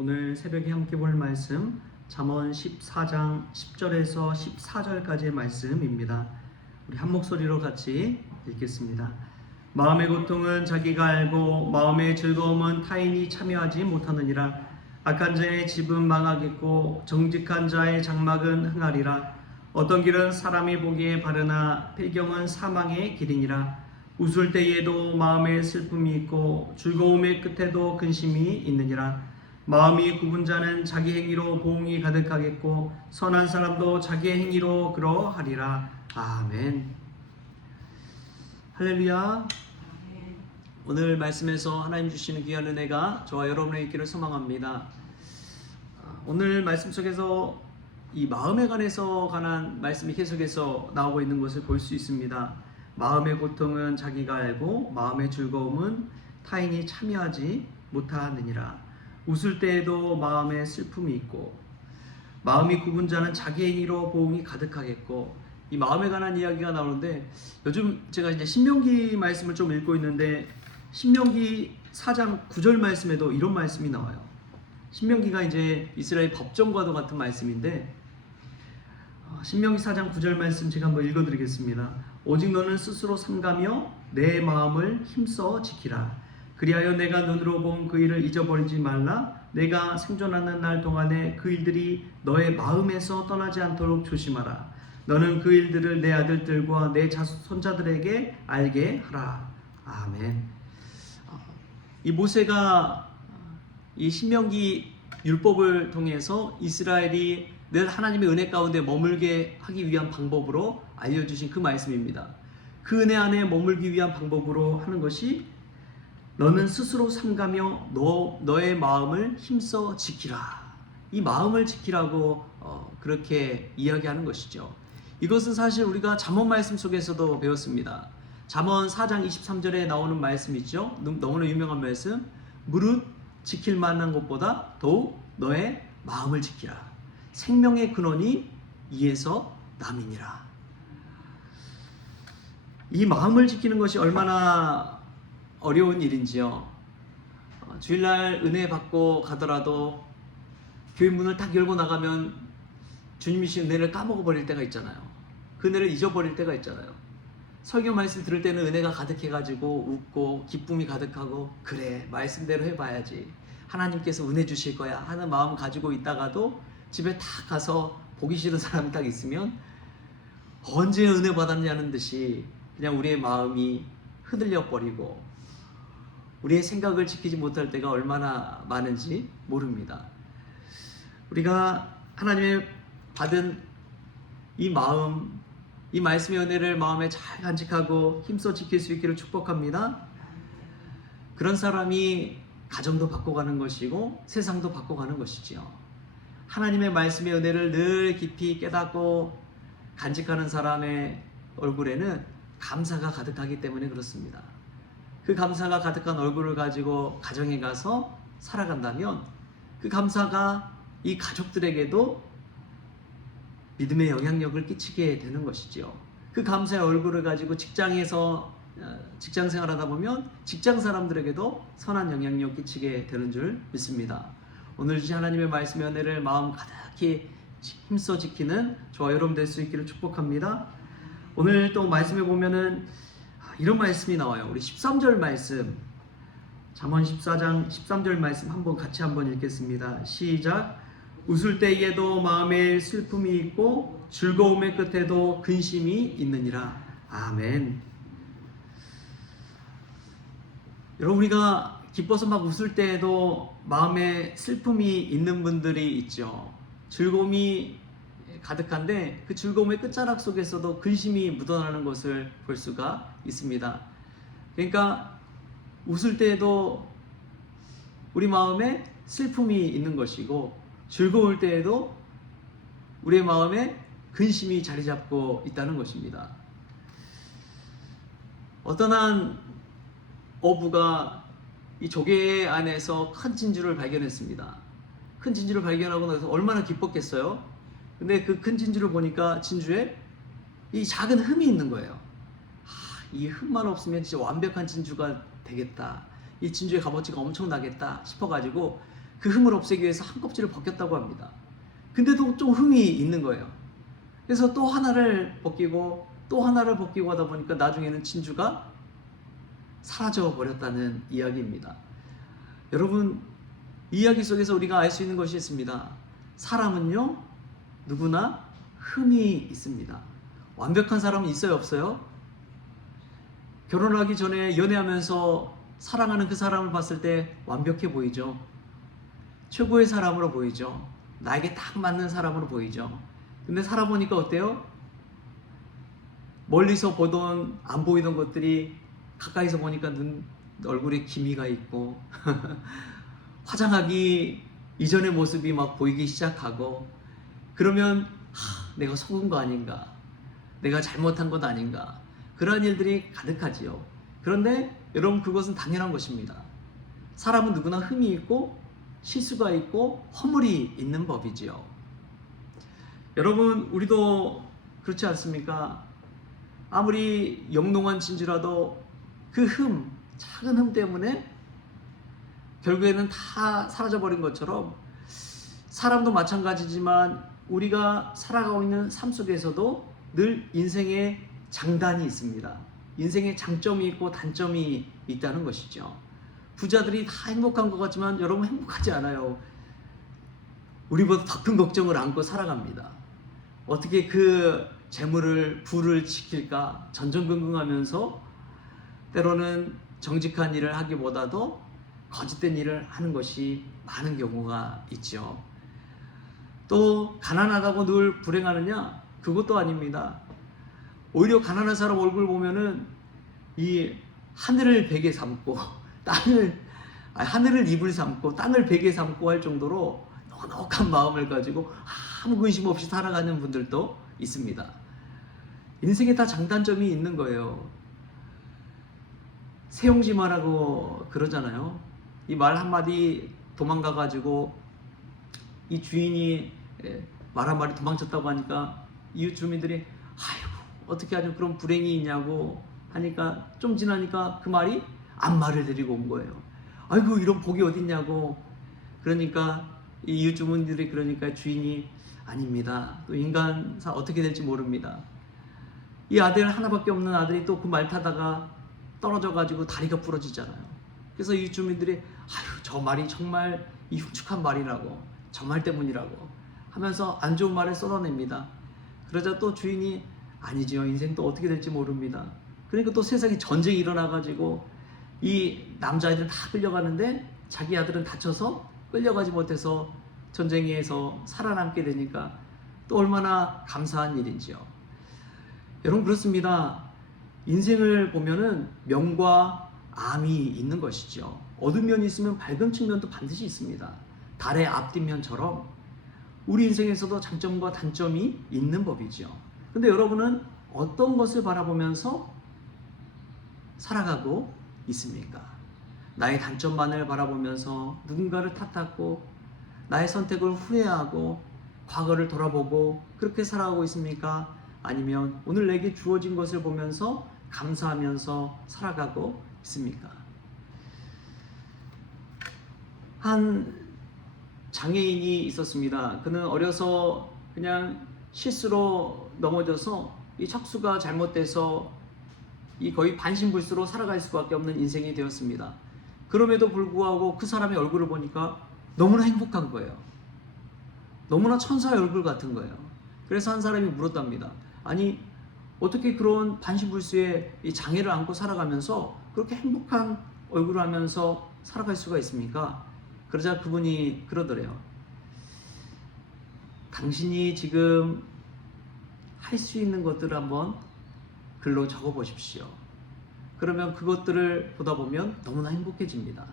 오늘 새벽에 함께 볼 말씀 잠언 14장 10절에서 14절까지의 말씀입니다. 우리 한 목소리로 같이 읽겠습니다. 마음의 고통은 자기가 알고 마음의 즐거움은 타인이 참여하지 못하느니라. 악한 자의 집은 망하겠고 정직한 자의 장막은 흥하리라. 어떤 길은 사람이 보기에 바르나 필경은 사망의 길이니라. 웃을 때에도 마음에 슬픔이 있고 즐거움의 끝에도 근심이 있느니라. 마음이 굽은 자는 자기 행위로 보응이 가득하겠고 선한 사람도 자기의 행위로 그러하리라. 아멘. 할렐루야. 오늘 말씀에서 하나님 주시는 귀한 은혜가 저와 여러분의 있기를 소망합니다. 오늘 말씀 속에서 이 마음에 관한 말씀이 계속해서 나오고 있는 것을 볼 수 있습니다. 마음의 고통은 자기가 알고 마음의 즐거움은 타인이 참여하지 못하느니라. 웃을 때에도 마음에 슬픔이 있고 마음이 굽은 자는 자기 행위로 보응이 가득하겠고, 이 마음에 관한 이야기가 나오는데 요즘 제가 이제 신명기 말씀을 좀 읽고 있는데 신명기 4장 9절 말씀에도 이런 말씀이 나와요. 신명기가 이제 이스라엘 법정과도 같은 말씀인데 신명기 4장 9절 말씀 제가 한번 읽어드리겠습니다. 오직 너는 스스로 삼가며 내 마음을 힘써 지키라. 그리하여 내가 눈으로 본 그 일을 잊어버리지 말라. 내가 생존하는 날 동안에 그 일들이 너의 마음에서 떠나지 않도록 조심하라. 너는 그 일들을 내 아들들과 내 손자들에게 알게 하라. 아멘. 이 모세가 이 신명기 율법을 통해서 이스라엘이 늘 하나님의 은혜 가운데 머물게 하기 위한 방법으로 알려주신 그 말씀입니다. 그 은혜 안에 머물기 위한 방법으로 하는 것이 너는 스스로 삼가며 너의 마음을 힘써 지키라. 이 마음을 지키라고 그렇게 이야기하는 것이죠. 이것은 사실 우리가 잠언 말씀 속에서도 배웠습니다. 잠언 4장 23절에 나오는 말씀 있죠. 너무나 유명한 말씀. 무릇 지킬 만한 것보다 더욱 너의 마음을 지키라. 생명의 근원이 이에서 남이니라. 이 마음을 지키는 것이 얼마나 어려운 일인지요. 주일날 은혜 받고 가더라도 교회 문을 딱 열고 나가면 주님이 주신 은혜를 까먹어 버릴 때가 있잖아요. 그 은혜를 잊어버릴 때가 있잖아요. 설교 말씀 들을 때는 은혜가 가득해가지고 웃고 기쁨이 가득하고 그래 말씀대로 해봐야지 하나님께서 은혜 주실 거야 하는 마음 가지고 있다가도 집에 딱 가서 보기 싫은 사람이 딱 있으면 언제 은혜 받았냐는 듯이 그냥 우리의 마음이 흔들려 버리고 우리의 생각을 지키지 못할 때가 얼마나 많은지 모릅니다. 우리가 하나님의 받은 이 마음, 이 말씀의 은혜를 마음에 잘 간직하고 힘써 지킬 수 있기를 축복합니다. 그런 사람이 가정도 바꿔가는 것이고 세상도 바꿔가는 것이지요. 하나님의 말씀의 은혜를 늘 깊이 깨닫고 간직하는 사람의 얼굴에는 감사가 가득하기 때문에 그렇습니다. 그 감사가 가득한 얼굴을 가지고 가정에 가서 살아간다면 그 감사가 이 가족들에게도 믿음의 영향력을 끼치게 되는 것이죠. 그 감사의 얼굴을 가지고 직장에서 직장 생활하다 보면 직장 사람들에게도 선한 영향력 끼치게 되는 줄 믿습니다. 오늘 주신 하나님의 말씀의 은혜를 마음 가득히 힘써 지키는 저와 여러분 될 수 있기를 축복합니다. 오늘 또 말씀에 보면은 이런 말씀이 나와요. 우리 13절 말씀, 잠언 14장 13절 말씀 같이 한번 읽겠습니다. 시작. 웃을 때에도 마음에 슬픔이 있고 즐거움의 끝에도 근심이 있느니라. 아멘. 여러분, 우리가 기뻐서 막 웃을 때에도 마음에 슬픔이 있는 분들이 있죠. 즐거움이 가득한데 그 즐거움의 끝자락 속에서도 근심이 묻어나는 것을 볼 수가 있습니다. 그러니까 웃을 때에도 우리 마음에 슬픔이 있는 것이고 즐거울 때에도 우리의 마음에 근심이 자리 잡고 있다는 것입니다. 어떤 한 어부가 이 조개 안에서 큰 진주를 발견했습니다. 큰 진주를 발견하고 나서 얼마나 기뻤겠어요? 근데 그 큰 진주를 보니까 진주에 이 작은 흠이 있는 거예요. 이 흠만 없으면 진짜 완벽한 진주가 되겠다. 이 진주의 값어치가 엄청나겠다 싶어가지고 그 흠을 없애기 위해서 한 껍질을 벗겼다고 합니다. 근데도 좀 흠이 있는 거예요. 그래서 또 하나를 벗기고 또 하나를 벗기고 하다 보니까 나중에는 진주가 사라져 버렸다는 이야기입니다. 여러분, 이 이야기 속에서 우리가 알 수 있는 것이 있습니다. 사람은요, 누구나 흠이 있습니다. 완벽한 사람은 있어요, 없어요? 결혼하기 전에 연애하면서 사랑하는 그 사람을 봤을 때 완벽해 보이죠. 최고의 사람으로 보이죠. 나에게 딱 맞는 사람으로 보이죠. 근데 살아보니까 어때요? 멀리서 보던 안 보이던 것들이 가까이서 보니까 얼굴에 기미가 있고 화장하기 이전의 모습이 막 보이기 시작하고, 그러면 내가 속은 거 아닌가, 내가 잘못한 것 아닌가, 그러한 일들이 가득하지요. 그런데 여러분, 그것은 당연한 것입니다. 사람은 누구나 흠이 있고 실수가 있고 허물이 있는 법이지요. 여러분, 우리도 그렇지 않습니까? 아무리 영롱한 진주라도 그 작은 흠 때문에 결국에는 다 사라져버린 것처럼, 사람도 마찬가지지만 우리가 살아가고 있는 삶 속에서도 늘 인생의 장단이 있습니다. 인생의 장점이 있고 단점이 있다는 것이죠. 부자들이 다 행복한 것 같지만 여러분, 행복하지 않아요. 우리보다 더 큰 걱정을 안고 살아갑니다. 어떻게 그 재물을, 부를 지킬까 전전긍긍하면서 때로는 정직한 일을 하기보다도 거짓된 일을 하는 것이 많은 경우가 있죠. 또 가난하다고 늘 불행하느냐? 그것도 아닙니다. 오히려 가난한 사람 얼굴 보면은 이 하늘을 베개 삼고 하늘을 이불 삼고 땅을 베개 삼고 할 정도로 넉넉한 마음을 가지고 아무 근심 없이 살아가는 분들도 있습니다. 인생에 다 장단점이 있는 거예요. 세용지마라고 그러잖아요. 이 말 한마디 도망가가지고 이 주인이 말 한마디 도망쳤다고 하니까 이웃 주민들이 아이고 어떻게 아주 그런 불행이 있냐고 하니까, 좀 지나니까 그 말이 안마를 데리고 온 거예요. 아이고 이런 복이 어딨냐고. 그러니까 이 이웃 주민들이, 그러니까 주인이 아닙니다. 또 인간사 어떻게 될지 모릅니다. 이 아들 하나밖에 없는 아들이 또 그 말 타다가 떨어져가지고 다리가 부러지잖아요. 그래서 이 주민들이 아유 저 말이 정말 이 흉측한 말이라고, 저 말 때문이라고 하면서 안 좋은 말을 쏟아냅니다. 그러자 또 주인이 아니지요, 인생 또 어떻게 될지 모릅니다. 그러니까 또 세상에 전쟁이 일어나가지고 이 남자아이들 다 끌려가는데 자기 아들은 다쳐서 끌려가지 못해서 전쟁에서 살아남게 되니까 또 얼마나 감사한 일인지요. 여러분, 그렇습니다. 인생을 보면은 명과 암이 있는 것이죠. 어두운 면이 있으면 밝은 측면도 반드시 있습니다. 달의 앞뒷면처럼 우리 인생에서도 장점과 단점이 있는 법이죠. 근데 여러분은 어떤 것을 바라보면서 살아가고 있습니까? 나의 단점만을 바라보면서 누군가를 탓하고 나의 선택을 후회하고 과거를 돌아보고 그렇게 살아가고 있습니까? 아니면 오늘 내게 주어진 것을 보면서 감사하면서 살아가고 있습니까? 한 장애인이 있었습니다. 그는 어려서 그냥 실수로 넘어져서 이 척수가 잘못돼서 이 거의 반신불수로 살아갈 수밖에 없는 인생이 되었습니다. 그럼에도 불구하고 그 사람의 얼굴을 보니까 너무나 행복한 거예요. 너무나 천사의 얼굴 같은 거예요. 그래서 한 사람이 물었답니다. 아니 어떻게 그런 반신불수의 이 장애를 안고 살아가면서 그렇게 행복한 얼굴을 하면서 살아갈 수가 있습니까? 그러자 그분이 그러더래요. 당신이 지금 할 수 있는 것들을 한번 글로 적어 보십시오. 그러면 그것들을 보다 보면 너무나 행복해집니다.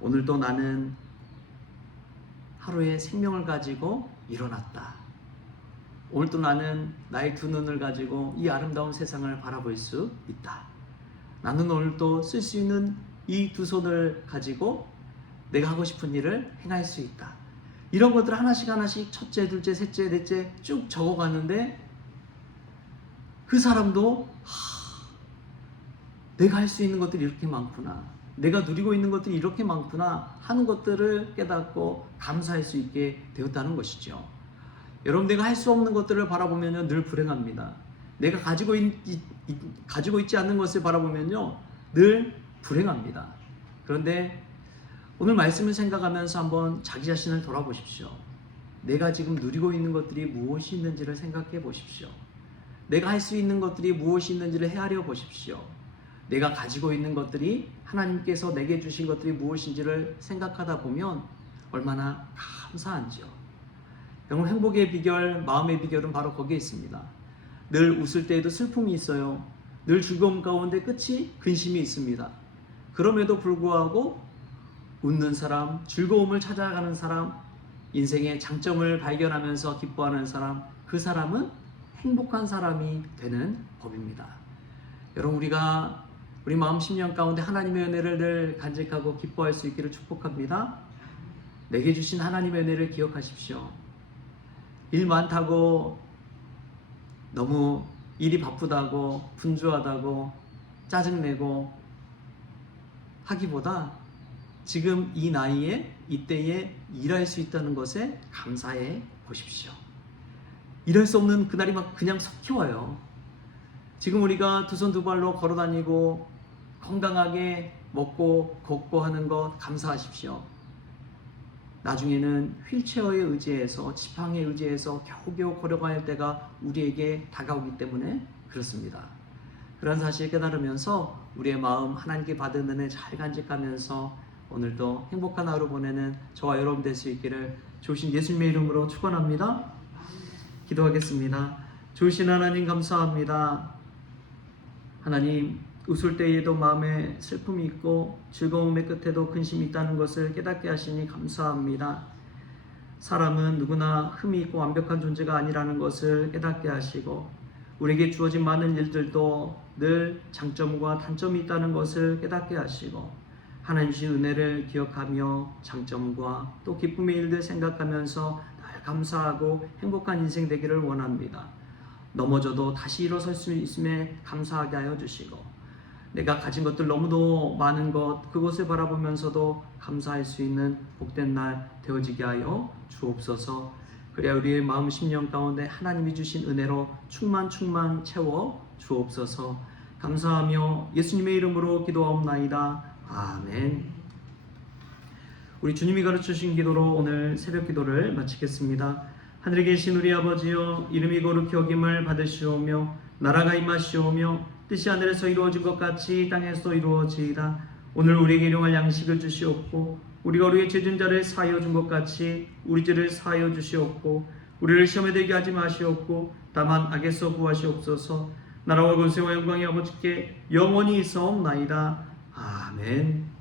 오늘도 나는 하루에 생명을 가지고 일어났다. 오늘도 나는 나의 두 눈을 가지고 이 아름다운 세상을 바라볼 수 있다. 나는 오늘도 쓸 수 있는 이 두 손을 가지고 내가 하고 싶은 일을 행할 수 있다. 이런 것들을 하나씩 하나씩 첫째, 둘째, 셋째, 넷째 쭉 적어가는데 그 사람도 내가 할 수 있는 것들이 이렇게 많구나. 내가 누리고 있는 것들이 이렇게 많구나 하는 것들을 깨닫고 감사할 수 있게 되었다는 것이죠. 여러분, 내가 할 수 없는 것들을 바라보면 늘 불행합니다. 내가 가지고 있지 않는 것을 바라보면요 늘 불행합니다. 그런데 오늘 말씀을 생각하면서 한번 자기 자신을 돌아보십시오. 내가 지금 누리고 있는 것들이 무엇이 있는지를 생각해 보십시오. 내가 할 수 있는 것들이 무엇이 있는지를 헤아려 보십시오. 내가 가지고 있는 것들이 하나님께서 내게 주신 것들이 무엇인지를 생각하다 보면 얼마나 감사한지요. 여러분, 행복의 비결, 마음의 비결은 바로 거기에 있습니다. 늘 웃을 때에도 슬픔이 있어요. 늘 즐거움 가운데 끝이 근심이 있습니다. 그럼에도 불구하고 웃는 사람, 즐거움을 찾아가는 사람, 인생의 장점을 발견하면서 기뻐하는 사람, 그 사람은 행복한 사람이 되는 법입니다. 여러분, 우리가 우리 마음 심령 가운데 하나님의 은혜를 늘 간직하고 기뻐할 수 있기를 축복합니다. 내게 주신 하나님의 은혜를 기억하십시오. 일 많다고 너무 일이 바쁘다고 분주하다고 짜증내고 하기보다 지금 이 나이에 이때에 일할 수 있다는 것에 감사해 보십시오. 일할 수 없는 그날이 막 그냥 섞여와요. 지금 우리가 두 손 두 발로 걸어 다니고 건강하게 먹고 걷고 하는 것 감사하십시오. 나중에는 휠체어에 의지해서 지팡이에 의지해서 겨우겨우 걸어갈 때가 우리에게 다가오기 때문에 그렇습니다. 그런 사실을 깨달으면서 우리의 마음 하나님께 받은 은혜 잘 간직하면서 오늘도 행복한 하루 보내는 저와 여러분 될 수 있기를 좋으신 예수님의 이름으로 축원합니다. 기도하겠습니다. 좋으신 하나님 감사합니다. 하나님, 웃을 때에도 마음에 슬픔이 있고 즐거움의 끝에도 근심이 있다는 것을 깨닫게 하시니 감사합니다. 사람은 누구나 흠이 있고 완벽한 존재가 아니라는 것을 깨닫게 하시고 우리에게 주어진 많은 일들도 늘 장점과 단점이 있다는 것을 깨닫게 하시고 하나님 주신 은혜를 기억하며 장점과 또 기쁨의 일들 생각하면서 늘 감사하고 행복한 인생 되기를 원합니다. 넘어져도 다시 일어설 수 있음에 감사하게 하여 주시고 내가 가진 것들 너무도 많은 것 그것을 바라보면서도 감사할 수 있는 복된 날 되어지게 하여 주옵소서. 그래야 우리의 마음 심령 가운데 하나님이 주신 은혜로 충만 채워 주옵소서. 감사하며 예수님의 이름으로 기도하옵나이다. 아멘. 우리 주님이 가르쳐주신 기도로 오늘 새벽 기도를 마치겠습니다. 하늘에 계신 우리 아버지여, 이름이 거룩히 여김을 받으시오며 나라가 임하시오며 뜻이 하늘에서 이루어진 것 같이 땅에서도 이루어지이다. 오늘 우리에게 일용할 양식을 주시옵고 우리가 우리의 죄진 자를 사하여 준 것 같이 우리 죄를 사하여 주시옵고 우리를 시험에 들게 하지 마시옵고 다만 악에서 구하시옵소서. 나라와 권세와 영광이 아버지께 영원히 있사옵나이다. 아멘.